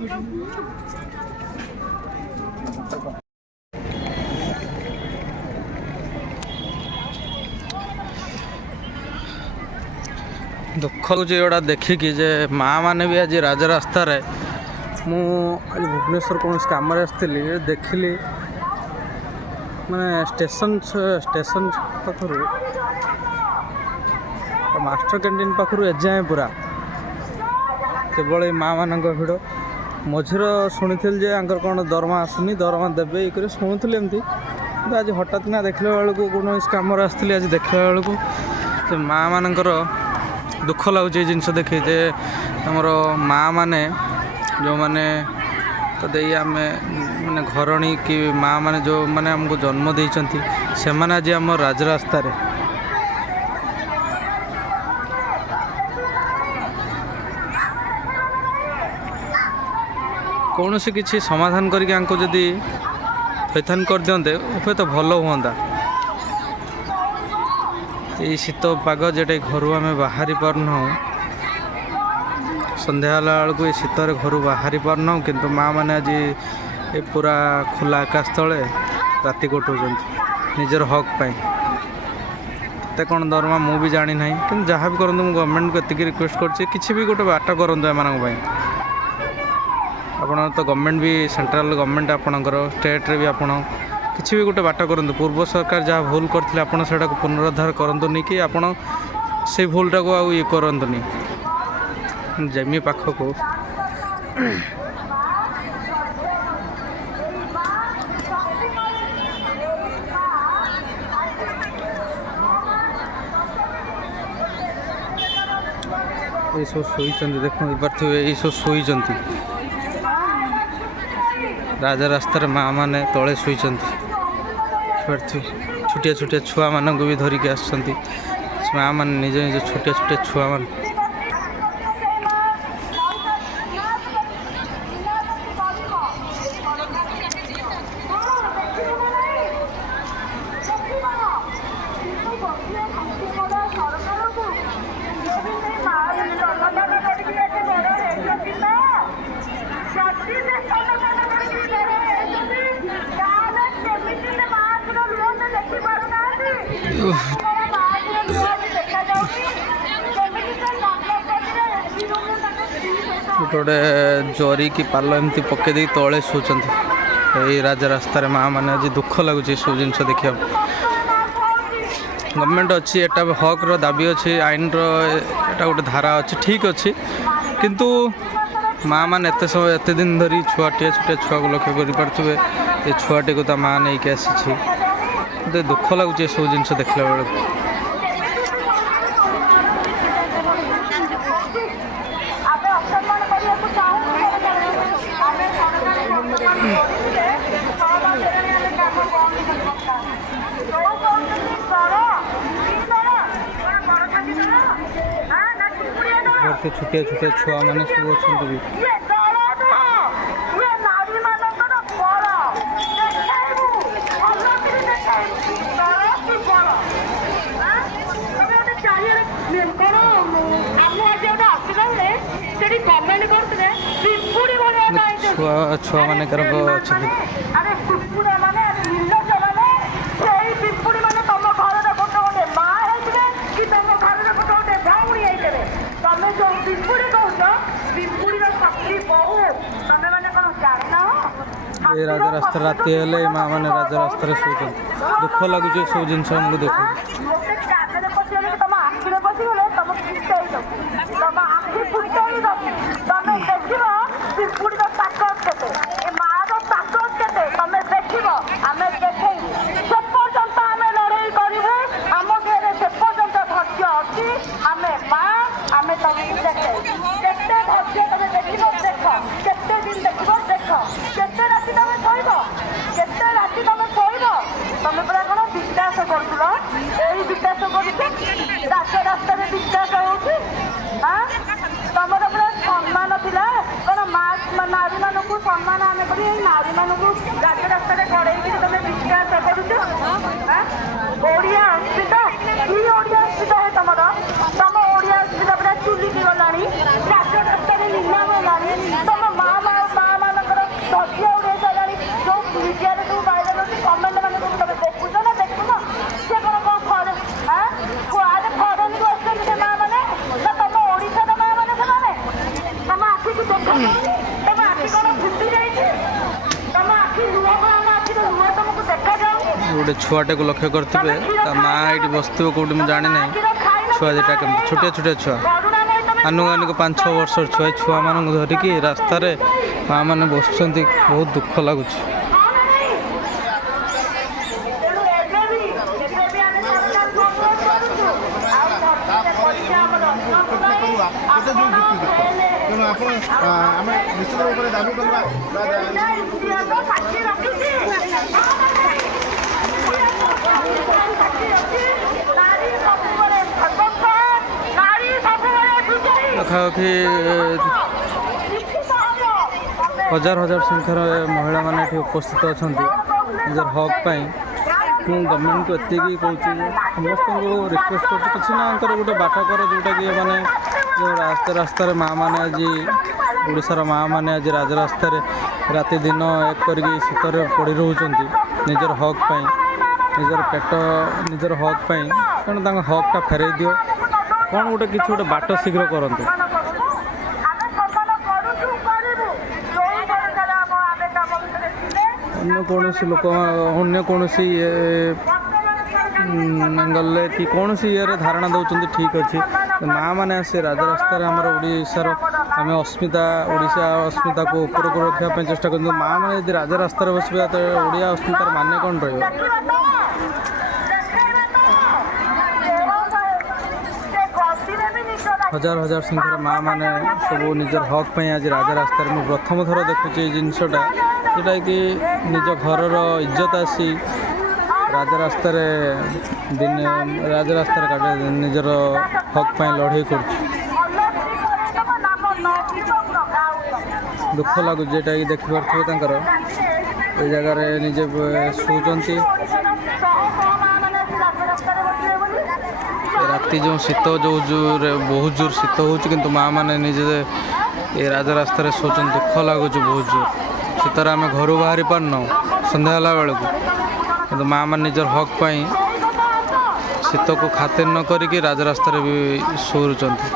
दुख लगे एटा देखिकी जे माँ मैंने भी आज राजरास्तार मु आज भुवनेश्वर कौन कम आसती देखिली मैंने स्टेशन पाखर मास्टर कैंटीन पाखर एजाए पूरा केवल माँ मान भिड़ मझीर शुणी जे कौन दरमा आसुनी दरमा देवे ये शुणुली एमती आज हठात ना देखला बेलू कौन कम आसती आज देखला बेलू माँ मानकर दुख लगुच जिनस देखी जे आमर माँ माने जो माने तो दे आम माने घरणी कि माँ माने जो माने हमको जन्म देइचंती से माने आज आम राजरास्ता रे कौन से किसी समाधान करके आंको जदि थैथान कर दियंते हुए तो भल हुआ ये शीत पाग जेटे घर आम बाहरी पारना संध्या बेलू ये शीत घर बाहरी पारना किंतु माँ मैंने आज ये पूरा खुला आकाश तले राति कटाऊँ निजर हक पाई ते कौन दरमा मु भी जानी ना कि जहाँ भी करूँ मुझे गवर्नमेंट को एति रिक्वेस्ट कर भी गोटे बाट करूँ एम आप तो गवर्नमेंट भी सेंट्रल गवर्नमेंट आपणकर स्टेट रे भी आपण किसी भी गोटे बाट करूँ पूर्व सरकार जहाँ भूल करते आपड़ से पुनरुद्धार करतुनि कि आपड़ से भूलटा को आउ ये करतुनि जमी पाख को ये सब शोई देख ये सब शोई राजा रास्तार माँ मैंने तले शोई छोटिया छोटिया छुआ मान भी धरिकी आस माँ मैंने निज निज छोटिया छोटिया छुआ मान गोटे जरी कि पाल एमती पकई दे तले शोचंती ये राजा रास्तार माँ मैंने आज दुख लगुच सब जिन देखा गवर्नमेंट अच्छी एटा हक रो दाबी अच्छी आईन एटा गोटे धारा अच्छी ठीक अच्छी किंतु माँ मैंने एत समय एत दिन धरी छुआटे छोटे छुआ को लक्ष्य कर पारे ये छुआटे को माँ नहीं कि आसी दुख लगुच सब जिन देखला बेलू छोटिया छोटिया छुआ मैंने सब अच्छा छुआ मान ये राजा रास्ता राति हेले माँ मैंने राजा रास्ता शोच दुख लगुच सब जिन आमको देख रास्ता विकास होती तुम पूरा सम्मान थिला कौन नारी मानू सम्मान आम कर नारी मानू राज रास्ता कड़े तुम विश्वास करुच ओडिया अस्मिता कि ओडिया अस्मिता है तुम तुम ओडिया अस्मिता पूरा चुलिकी गलानी राज रास्ता निलाम होगा तुम माँ गोटे छुआटे को लक्ष्य करते माँ ये बसो कौटी मुझे जानी ना छुआ दुटा कमी छोटिया छोटिया छुआ आनुमानिक 5-6 वर्ष छुआ छुआ मान धरिकी रास्त माँ मैंने बस बहुत दुख लगुच। ତେଣୁ ଆପଣ ଆମେ ନିଶ୍ଚିତ ରୂପରେ ଦାବି କରିବା ପାଖାପାଖି हजार हजार संख्यार महिला मैंने ये उपस्थित अच्छा निजर हक पाई गवर्नमेंट को एति कहूँ समस्त रिक्वेस्ट कर गोटे बाट कर जोटा कि माने जो रास्ता रास्तार माँ मैंने आज ओडार माँ मैंने आज राजरास्त राति दिन एक कर शीतर पड़ी रोचंत निजर हक पाई निजर पेट निजर हक पाई तेणु हकटा फेर दियो कौन गोटे कि गोटे बाट शीघ्र करते अन्य कौन लोक अन्य कौन एंगल कि कौन ये धारणा दौरान ठीक अच्छे माँ मैंने आसे राजरास्त आमर ओडार आम अस्मिता ओडिशा अस्मिता को ऊपर को रखापी चेष्टा कर माँ मैंने यदि राजरास्त बसबे तो ओडिया अस्मितार मान्य कौन रही हजार हजार संख्यार माँ मैंने सब निजर हक पाई आज राजरास्त मुझे प्रथम थर देखुची जिनसटा जोटा कि निज घर इज्जत आसी राजरास्त दिन राजरास्त निजर हक पाई लड़ाई कर दुख लगुच जेटा कि देखिपारे ये जगार निजे शोचती राति जो शीत जो जोर बहुत जोर शीत हो माँ मैंने निजे ये राजरास्त शोचन दुख लगुच बहुत जोर शीतर आम घर बाहरी पारन सन्ध्या बेलू कि माँ मैंने निजर हक पाई शीत को खातिर न करिकी राजरास्त भी शोरुचंती।